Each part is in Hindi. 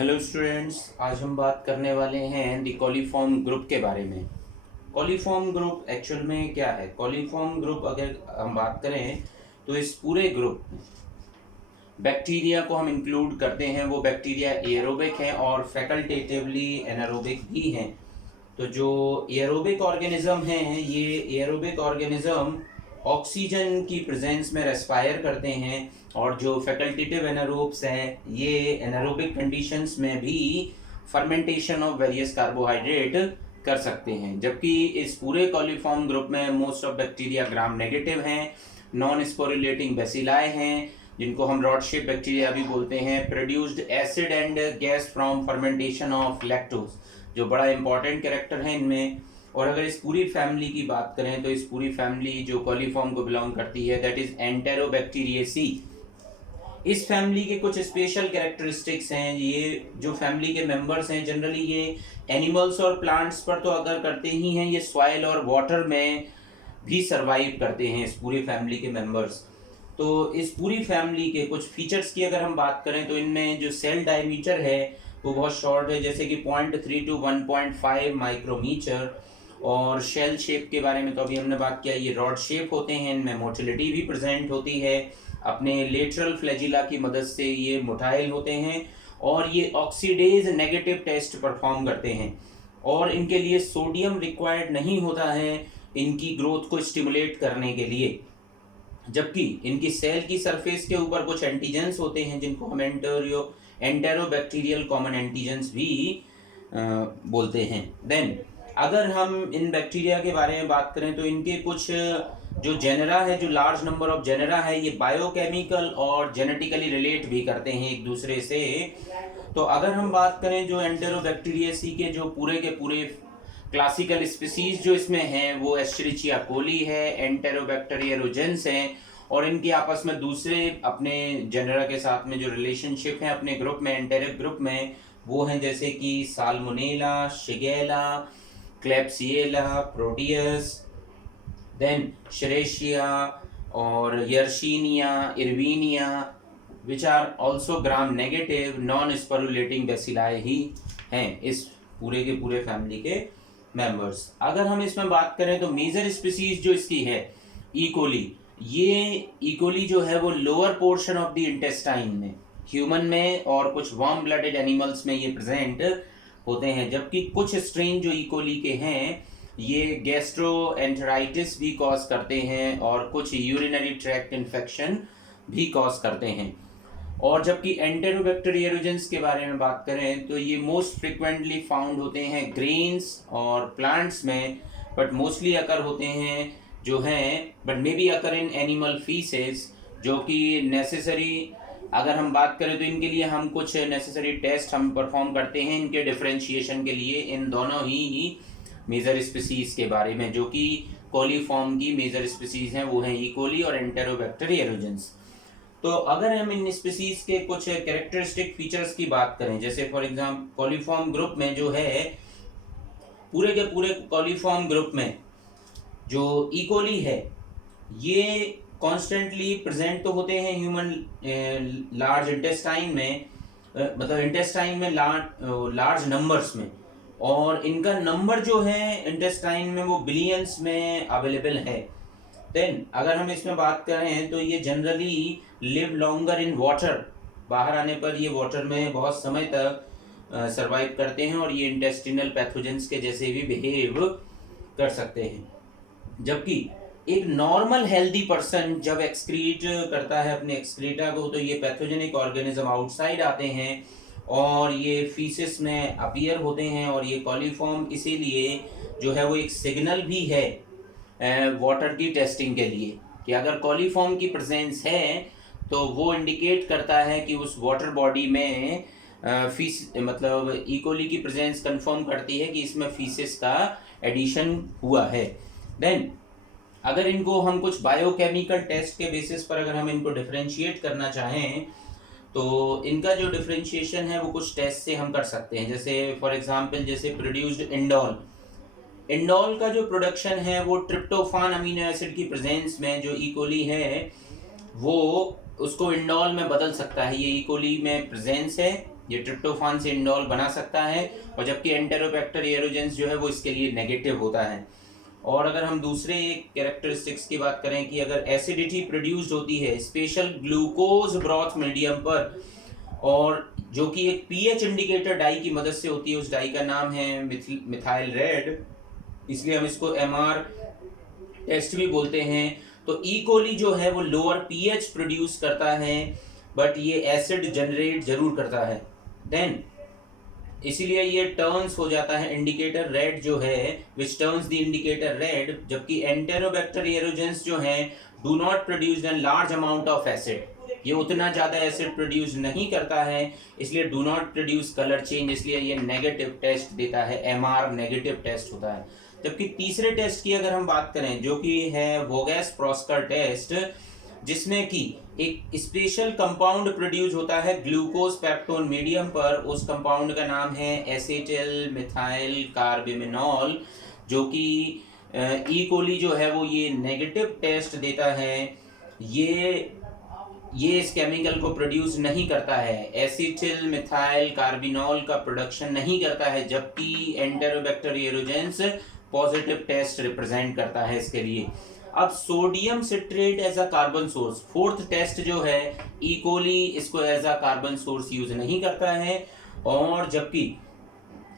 हेलो स्टूडेंट्स, आज हम बात करने वाले हैं द कॉलीफॉर्म ग्रुप के बारे में। कॉलीफॉर्म ग्रुप एक्चुअल में क्या है? कॉलीफॉर्म ग्रुप अगर हम बात करें तो इस पूरे ग्रुप में बैक्टीरिया को हम इंक्लूड करते हैं। वो बैक्टीरिया एरोबिक हैं और फैकल्टेटिवली एनारोबिक भी हैं। तो जो एरोबिक ऑर्गेनिज्म हैं, ये एरोबिक ऑर्गेनिज्म ऑक्सीजन की प्रेजेंस में रेस्पायर करते हैं, और जो फैकल्टेटिव एनारोब्स हैं ये एनारोबिक कंडीशंस में भी फर्मेंटेशन ऑफ वेरियस कार्बोहाइड्रेट कर सकते हैं। जबकि इस पूरे कॉलीफॉर्म ग्रुप में most of bacteria gram negative हैं, नॉन स्पोरिलेटिंग बेसिलाए हैं जिनको हम रॉड शेप बैक्टीरिया भी बोलते हैं, produced acid and gas from fermentation of lactose, जो बड़ा इंपॉर्टेंट कैरेक्टर है इनमें। और अगर इस पूरी फैमिली की बात करें तो इस पूरी फैमिली जो कॉलीफॉर्म को बिलोंग करती है, दैट इज एंटेरोबैक्टीरियेसी। इस फैमिली के कुछ स्पेशल कैरेक्टरिस्टिक्स हैं। ये जो फैमिली के मेंबर्स हैं जनरली ये एनिमल्स और प्लांट्स पर तो अगर करते ही हैं, ये सॉइल और वाटर में भी सरवाइव करते हैं इस पूरी फैमिली के मेंबर्स। तो इस पूरी फैमिली के कुछ फीचर्स की अगर हम बात करें तो इनमें जो सेल डायमीटर है वो बहुत शॉर्ट है, जैसे कि 0.3 to 1.5 माइक्रोमीटर। और शेल शेप के बारे में तो अभी हमने बात किया, ये रॉड शेप होते हैं, इनमें मोटिलिटी भी प्रेजेंट होती है। अपने लेटरल फ्लैजिला की मदद से ये मोटाइल होते हैं और ये ऑक्सीडेज नेगेटिव टेस्ट परफॉर्म करते हैं, और इनके लिए सोडियम रिक्वायर्ड नहीं होता है इनकी ग्रोथ को स्टिमुलेट करने के लिए। जबकि इनकी सेल की सरफेस के ऊपर कुछ एंटीजेंस होते हैं जिनको हम एंटेरोबैक्टीरियल कॉमन एंटीजेंस भी बोलते हैं। देन अगर हम इन बैक्टीरिया के बारे में बात करें तो इनके कुछ जो जेनरा है, जो लार्ज नंबर ऑफ जेनरा है, ये बायोकेमिकल और जेनेटिकली रिलेट भी करते हैं एक दूसरे से। तो अगर हम बात करें जो एंटेरोबैक्टीरियेसी के जो पूरे के पूरे क्लासिकल स्पीसीज जो इसमें हैं वो एस्चेरिचिया कोली है, एंटेरोबैक्टर एरोजेंस हैं, और इनके आपस में दूसरे अपने जेनरा के साथ में जो रिलेशनशिप है अपने ग्रुप में, एंटेरिक ग्रुप में, वो हैं जैसे कि Salmonella, Shigella, Klebsiella, Proteus, then Serratia और Yersinia, Erwinia, which are also gram negative non sporulating bacilli ही हैं इस पूरे के पूरे फैमिली के मेंबर्स। अगर हम इसमें बात करें तो मेजर स्पीसीज जो इसकी है इकोली, ये इकोली जो है वो lower portion of the intestine में, ह्यूमन में और कुछ वार्म ब्लडेड एनिमल्स में ये प्रेजेंट होते हैं। जबकि कुछ स्ट्रेन जो इकोली के हैं ये गैस्ट्रोएंटेराइटिस भी कॉज करते हैं और कुछ यूरिनरी ट्रैक्ट इन्फेक्शन भी कॉज करते हैं। और जबकि एंटेरोबैक्टर एरोजेंस के बारे में बात करें तो ये मोस्ट फ्रिक्वेंटली फाउंड होते हैं ग्रेन्स और प्लांट्स में, बट मोस्टली अकर होते हैं जो हैं, but may be occur in animal faeces, जो कि नेसेसरी अगर हम बात करें तो इनके लिए हम कुछ नेसेसरी टेस्ट हम परफॉर्म करते हैं इनके डिफरेंशिएशन के लिए इन दोनों ही मेजर स्पीसीज के बारे में। जो कि कॉलीफॉर्म की मेजर स्पीसीज हैं वो हैं इकोली और एंटेरोबैक्टर एरोजेंस। तो अगर हम इन स्पीसीज के कुछ कैरेक्टरिस्टिक फीचर्स की बात करें, जैसे फॉर एग्जांपल कॉलीफॉर्म ग्रुप में जो है, पूरे के पूरे कॉलीफॉर्म ग्रुप में जो इकोली है ये कॉन्स्टेंटली प्रेजेंट तो होते हैं ह्यूमन लार्ज इंटेस्टाइन में, मतलब इंटेस्टाइन में लार्ज नंबर्स में, और इनका नंबर जो है इंटेस्टाइन में वो बिलियंस में अवेलेबल है। देन अगर हम इसमें बात करें तो ये generally live longer in water, बाहर आने पर ये वाटर में बहुत समय तक सरवाइव करते हैं और ये इंटेस्टिनल पैथोजेंस के जैसे भी बिहेव कर सकते हैं। जबकि एक नॉर्मल हेल्दी पर्सन जब एक्सक्रीट करता है अपने एक्सक्रीटा को तो ये पैथोजेनिक ऑर्गेनिज्म आउटसाइड आते हैं और ये फीसिस में अपीयर होते हैं। और ये कॉलीफॉर्म इसीलिए जो है वो एक सिग्नल भी है वाटर की टेस्टिंग के लिए, कि अगर कॉलीफॉर्म की प्रेजेंस है तो वो इंडिकेट करता है कि उस वाटर बॉडी में मतलब इकोली की प्रेजेंस कंफर्म करती है कि इसमें फीसिस का एडिशन हुआ है। देन अगर इनको हम कुछ बायोकेमिकल टेस्ट के बेसिस पर अगर हम इनको डिफरेंशिएट करना चाहें तो इनका जो डिफरेंशिएशन है वो कुछ टेस्ट से हम कर सकते हैं। जैसे फॉर एग्जांपल जैसे प्रोड्यूस्ड इंडोल, इंडोल का जो प्रोडक्शन है वो ट्रिप्टोफान अमीनो एसिड की प्रेजेंस में जो इकोली है वो उसको इंडोल में बदल सकता है। ये इकोली में प्रेजेंस है ये ट्रिप्टोफान से इंडोल बना सकता है, और जबकि एंटेरोबैक्टर एरोजेंस जो है वो इसके लिए नेगेटिव होता है। और अगर हम दूसरे कैरेक्टरिस्टिक्स की बात करें कि अगर एसिडिटी प्रोड्यूस्ड होती है स्पेशल ग्लूकोज ब्रॉथ मीडियम पर, और जो कि एक पीएच इंडिकेटर डाई की मदद से होती है, उस डाई का नाम है मिथाइल रेड, इसलिए हम इसको एमआर टेस्ट भी बोलते हैं। तो ई कोली जो है वो लोअर पीएच प्रोड्यूस करता है, बट ये एसिड जनरेट जरूर करता है। देन इसीलिए ये टर्न्स हो जाता है इंडिकेटर रेड जो है, which turns the indicator red, जबकि एंटेरोबैक्टर एरोजेंस जो है do not produce an large amount of acid, ये उतना ज़्यादा एसिड प्रोड्यूस नहीं करता है, इसलिए do not produce colour change, इसलिए ये नेगेटिव टेस्ट देता है, एमआर नेगेटिव टेस्ट होता है। जबकि तीसरे टेस्ट की अगर हम बात करें जो कि है वोगेस प्रॉस्कर टेस्ट, जिसमें कि एक स्पेशल कंपाउंड प्रोड्यूस होता है ग्लूकोज पेप्टोन मीडियम पर, उस कंपाउंड का नाम है एसिटिल मिथाइल कार्बिमिनॉल, जो कि ई कोली जो है वो ये नेगेटिव टेस्ट देता है। ये इस केमिकल को प्रोड्यूस नहीं करता है, एसिटिल मिथाइल कार्बिनॉल का प्रोडक्शन नहीं करता है, जबकि Enterobacter aerogenes positive test represent करता है इसके लिए। अब sodium citrate as a carbon source, fourth test जो है ई कोली इसको as a carbon source use नहीं करता है, और जबकि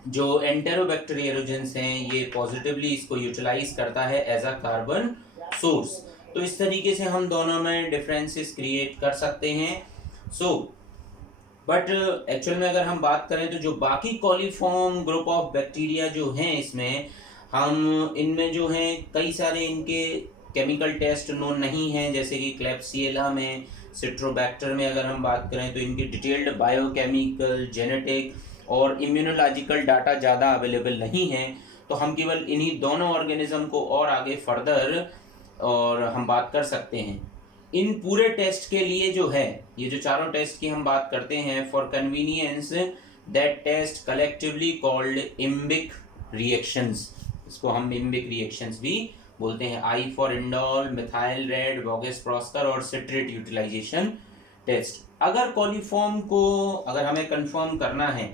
जो एंटेरोबैक्टर एरोजेंस हैं ये पॉजिटिवली इसको यूटिलाइज करता है एज अ कार्बन सोर्स। तो इस तरीके से हम दोनों में डिफरेंसेस क्रिएट कर सकते हैं। बट एक्चुअल में अगर हम बात करें तो जो बाकी कॉलीफॉर्म ग्रुप ऑफ बैक्टीरिया जो हैं इसमें, हम इनमें जो हैं कई सारे इनके केमिकल टेस्ट नोन नहीं हैं, जैसे कि क्लेब्सिएला में, सिट्रोबैक्टर में अगर हम बात करें तो इनकी डिटेल्ड बायोकेमिकल, जेनेटिक और इम्यूनोलॉजिकल डाटा ज़्यादा अवेलेबल नहीं है। तो हम केवल इन्हीं दोनों ऑर्गेनिज्म को और आगे फर्दर और हम बात कर सकते हैं। इन पूरे टेस्ट के लिए जो है, ये जो चारों टेस्ट की हम बात करते हैं, for convenience that test collectively called IMViC reactions, इसको हम इम्बिक रिएक्शंस भी बोलते हैं। I for indole, methyl red, Voges Proskauer और सिट्रेट यूटिलाइजेशन टेस्ट। अगर कॉलीफॉर्म को अगर हमें कंफर्म करना है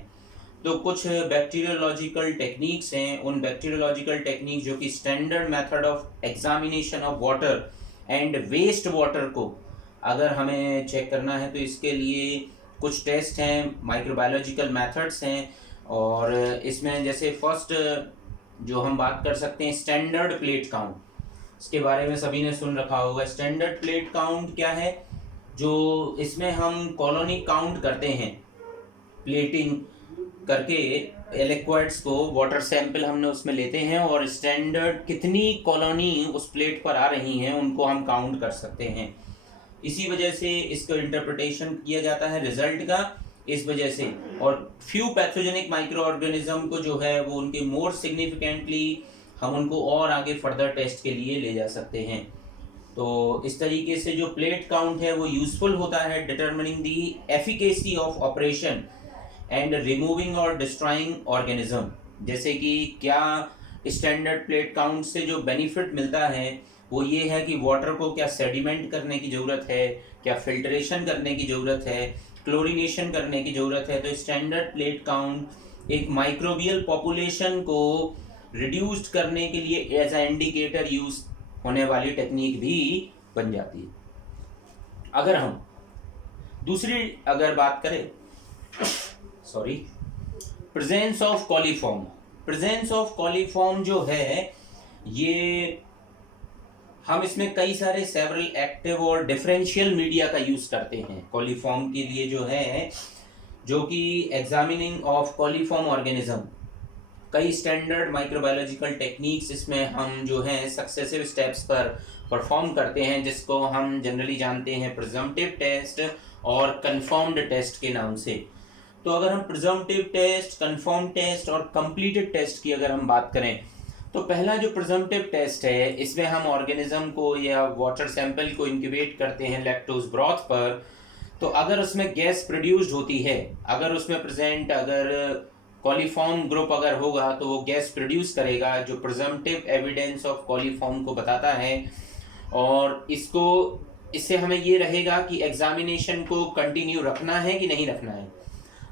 तो कुछ बैक्टीरियोलॉजिकल टेक्निक्स हैं, उन बैक्टीरियोलॉजिकल टेक्निक जो कि standard method of examination of water and waste water को अगर हमें चेक करना है तो इसके लिए कुछ टेस्ट हैं, माइक्रोबायोलॉजिकल मेथड्स हैं। और इसमें जैसे फर्स्ट जो हम बात कर सकते हैं स्टैंडर्ड प्लेट काउंट, इसके बारे में सभी ने सुन रखा होगा। स्टैंडर्ड प्लेट काउंट क्या है? जो इसमें हम कॉलोनी काउंट करते हैं, प्लेटिंग करके लिक्विड्स को, वाटर सैंपल हमने उसमें लेते हैं और स्टैंडर्ड कितनी कॉलोनी उस प्लेट पर आ रही हैं उनको हम काउंट कर सकते हैं। इसी वजह से इसको इंटरप्रिटेशन किया जाता है रिजल्ट का, इस वजह से। और फ्यू पैथोजेनिक माइक्रो ऑर्गेनिज्म को जो है वो उनके मोर सिग्निफिकेंटली हम उनको और आगे फर्दर टेस्ट के लिए ले जा सकते हैं। तो इस तरीके से जो प्लेट काउंट है वो यूजफुल होता है determining the efficacy of operation and removing और डिस्ट्रॉइंग ऑर्गेनिज्म। जैसे कि क्या स्टैंडर्ड प्लेट काउंट से जो बेनिफिट मिलता है वो ये है कि वाटर को क्या सेडिमेंट करने की ज़रूरत है, क्या फिल्ट्रेशन करने की ज़रूरत है, क्लोरीनेशन करने की ज़रूरत है। तो स्टैंडर्ड प्लेट काउंट एक माइक्रोबियल पॉपुलेशन को रिड्यूस्ड करने के लिए एज अ इंडिकेटर यूज होने वाली टेक्निक भी बन जाती है। अगर हम दूसरी अगर बात करें presence of coliform, presence of coliform जो है ये हम इसमें कई सारे सेवरल एक्टिव और डिफरेंशियल मीडिया का यूज करते हैं कॉलीफॉर्म के लिए जो है, जो कि एग्जामिनिंग ऑफ कॉलीफॉर्म ऑर्गेनिज्म। कई स्टैंडर्ड माइक्रोबायोलॉजिकल टेक्निक्स इसमें हम जो है सक्सेसिव स्टेप्स पर परफॉर्म करते हैं, जिसको हम जनरली जानते हैं प्रिजम्पटिव टेस्ट और कन्फर्म्ड टेस्ट के नाम से। तो अगर हम प्रिजम्पटिव टेस्ट, कन्फर्म टेस्ट और कंप्लीटेड टेस्ट की अगर हम बात करें तो पहला जो प्रिजम्पटिव टेस्ट है इसमें हम ऑर्गेनिज्म को या वाटर सैंपल को इंक्यूबेट करते हैं लैक्टोज ब्रॉथ पर। तो अगर उसमें गैस प्रोड्यूस्ड होती है, अगर उसमें प्रेजेंट अगर कॉलीफॉर्म ग्रुप अगर होगा तो वो गैस प्रोड्यूस करेगा, जो प्रिजम्पटिव एविडेंस ऑफ कॉलीफॉर्म को बताता है। और इससे हमें ये रहेगा कि एग्जामिनेशन को कंटिन्यू रखना है कि नहीं रखना है।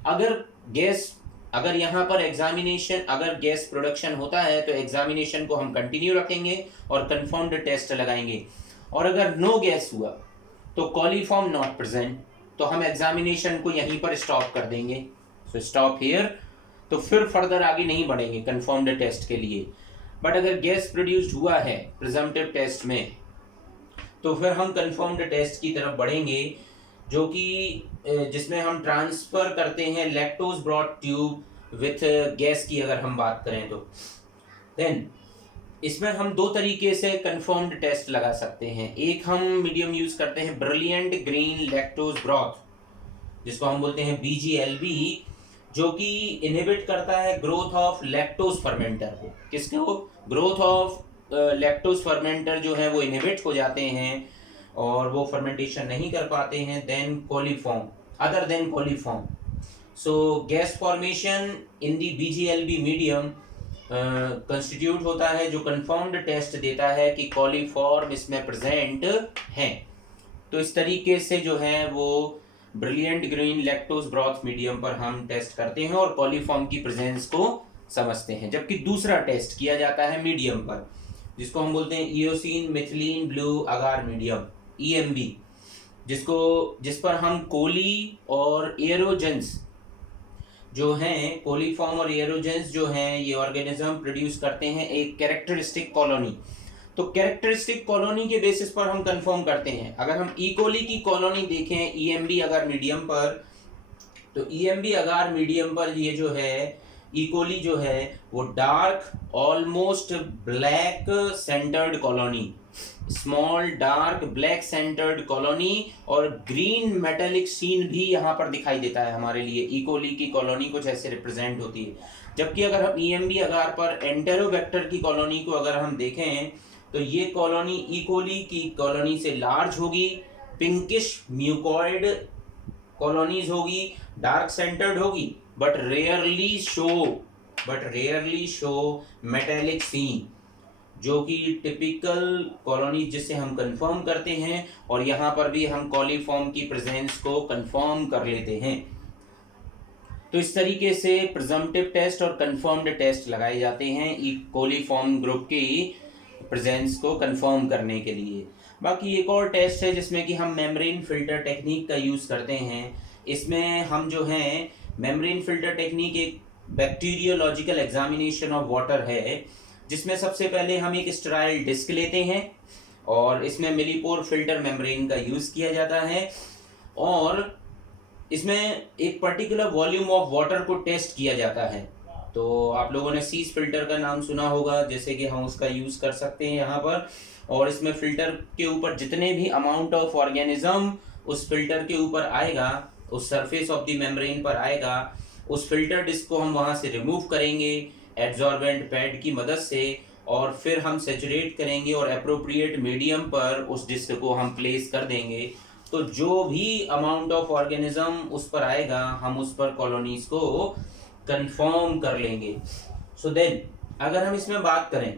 अगर यहाँ पर एग्जामिनेशन, अगर गैस प्रोडक्शन होता है तो एग्जामिनेशन को हम कंटिन्यू रखेंगे और कंफर्म्ड टेस्ट लगाएंगे, और अगर नो गैस हुआ तो कॉलीफॉर्म नॉट प्रेजेंट, तो हम एग्जामिनेशन को यहीं पर स्टॉप कर देंगे। सो स्टॉप हियर, तो फिर फर्दर आगे नहीं बढ़ेंगे कंफर्म्ड टेस्ट के लिए। बट अगर गैस प्रोड्यूस्ड हुआ है प्रिजम्पटिव टेस्ट में, तो फिर हम कंफर्म्ड टेस्ट की तरफ बढ़ेंगे, जो कि जिसमें हम ट्रांसफर करते हैं lactose broth tube with gas की अगर हम बात करें तो देन इसमें हम दो तरीके से कंफर्म्ड टेस्ट लगा सकते हैं। एक हम मीडियम यूज करते हैं ब्रिलियंट ग्रीन लैक्टोज ब्रॉथ, जिसको हम बोलते हैं BGLB, जो कि इनहिबिट करता है ग्रोथ ऑफ लैक्टोज फर्मेंटर को। किसको? ग्रोथ ऑफ लैक्टोज फर्मेंटर जो है वो इनहिबिट हो जाते हैं और वो फर्मेंटेशन नहीं कर पाते हैं then coliform, other than coliform. So gas formation in the BGLB medium constitute होता है, जो कंफर्म्ड टेस्ट देता है कि कोलीफॉर्म इसमें प्रेजेंट है। तो इस तरीके से जो है वो brilliant green lactose broth medium पर हम टेस्ट करते हैं और कोलीफॉर्म की प्रेजेंस को समझते हैं। जबकि दूसरा टेस्ट किया जाता है मीडियम पर, जिसको हम बोलते हैं इयोसिन मिथिलीन ब्लू अगार मीडियम, EMB, जिस पर हम कोली और एरोजेंस जो हैं, कोलीफॉर्म और एरोजेंस जो हैं, ये ऑर्गेनिज्म प्रोड्यूस करते हैं एक कैरेक्टरिस्टिक कॉलोनी। तो कैरेक्टरिस्टिक कॉलोनी के बेसिस पर हम कंफर्म करते हैं। अगर हम ई कोली की कॉलोनी देखें EMB अगार मीडियम पर, तो EMB अगार मीडियम पर ये जो है ई कोली जो है वो dark almost black centred colony, small dark black centred colony और ग्रीन मेटेलिक सीन भी यहाँ पर दिखाई देता है हमारे लिए। ई कोली की कॉलोनी कुछ ऐसे रिप्रेजेंट होती है। जबकि अगर हम EMB अगार पर एंटेरोबैक्टर की कॉलोनी को अगर हम देखें तो ये कॉलोनी ई कोली की कॉलोनी से लार्ज होगी, पिंकिश म्यूकॉइड कॉलोनीज होगी, डार्क सेंटर्ड होगी, but rarely show metallic sheen, जो कि टिपिकल कॉलोनी जिसे हम कंफर्म करते हैं। और यहाँ पर भी हम कॉलीफॉर्म की प्रेजेंस को कंफर्म कर लेते हैं। तो इस तरीके से प्रिजम्पटिव टेस्ट और कंफर्म्ड टेस्ट लगाए जाते हैं ई कोलीफॉर्म ग्रुप की प्रेजेंस को कंफर्म करने के लिए। बाकी एक और टेस्ट है जिसमें कि हम मेम्ब्रेन फिल्टर टेक्निक का यूज़ करते हैं। इसमें हम जो हैं मेम्ब्रेन फिल्टर टेक्निक एक बैक्टीरियोलॉजिकल एग्जामिनेशन ऑफ वाटर है, जिसमें सबसे पहले हम एक स्टेराइल डिस्क लेते हैं और इसमें मिलीपोर फिल्टर मेम्ब्रेन का यूज़ किया जाता है और इसमें एक पर्टिकुलर वॉल्यूम ऑफ वाटर को टेस्ट किया जाता है। तो आप लोगों ने सीज फिल्टर का नाम सुना होगा, जैसे कि हम उसका यूज़ कर सकते हैं यहाँ पर। और इसमें फिल्टर के ऊपर जितने भी अमाउंट ऑफ ऑर्गेनिज्म उस फिल्टर के ऊपर आएगा, उस सरफेस ऑफ द मेम्ब्रेन पर आएगा, उस फिल्टर डिस्क को हम वहाँ से रिमूव करेंगे एड्जॉर्बेंट पैड की मदद से और फिर हम सैचुरेट करेंगे और अप्रोप्रिएट मीडियम पर उस डिस्क को हम प्लेस कर देंगे। तो जो भी अमाउंट ऑफ ऑर्गेनिज्म उस पर आएगा हम उस पर कॉलोनीज को कंफर्म कर लेंगे। सो देन अगर हम इसमें बात करें,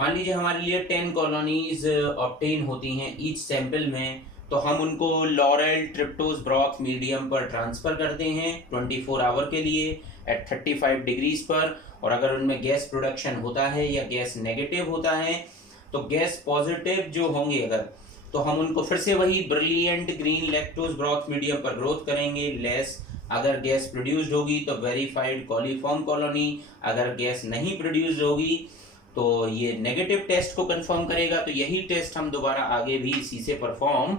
मान लीजिए हमारे लिए 10 कॉलोनीज ऑब्टेन होती हैं ईच सैंपल में, तो हम उनको लॉरेल ट्रिप्टोज ब्रॉथ मीडियम पर ट्रांसफ़र करते हैं 24 आवर के लिए एट 35 डिग्रीज पर। और अगर उनमें गैस प्रोडक्शन होता है या गैस नेगेटिव होता है, तो गैस पॉजिटिव जो होंगे अगर, तो हम उनको फिर से वही brilliant green lactose broth medium पर ग्रोथ करेंगे लेस। अगर गैस प्रोड्यूस्ड होगी तो वेरीफाइड कॉलीफॉर्म कॉलोनी, अगर गैस नहीं प्रोड्यूस्ड होगी तो ये नेगेटिव टेस्ट को कंफर्म करेगा। तो यही टेस्ट हम दोबारा आगे भी इसी से परफॉर्म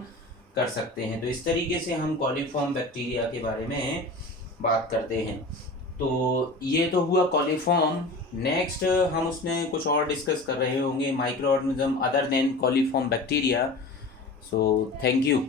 कर सकते हैं। तो इस तरीके से हम कॉलीफॉर्म बैक्टीरिया के बारे में बात करते हैं। तो ये तो हुआ कॉलीफॉर्म। नेक्स्ट हम उसमें कुछ और डिस्कस कर रहे होंगे, micro organism other than coliform bacteria. So thank you.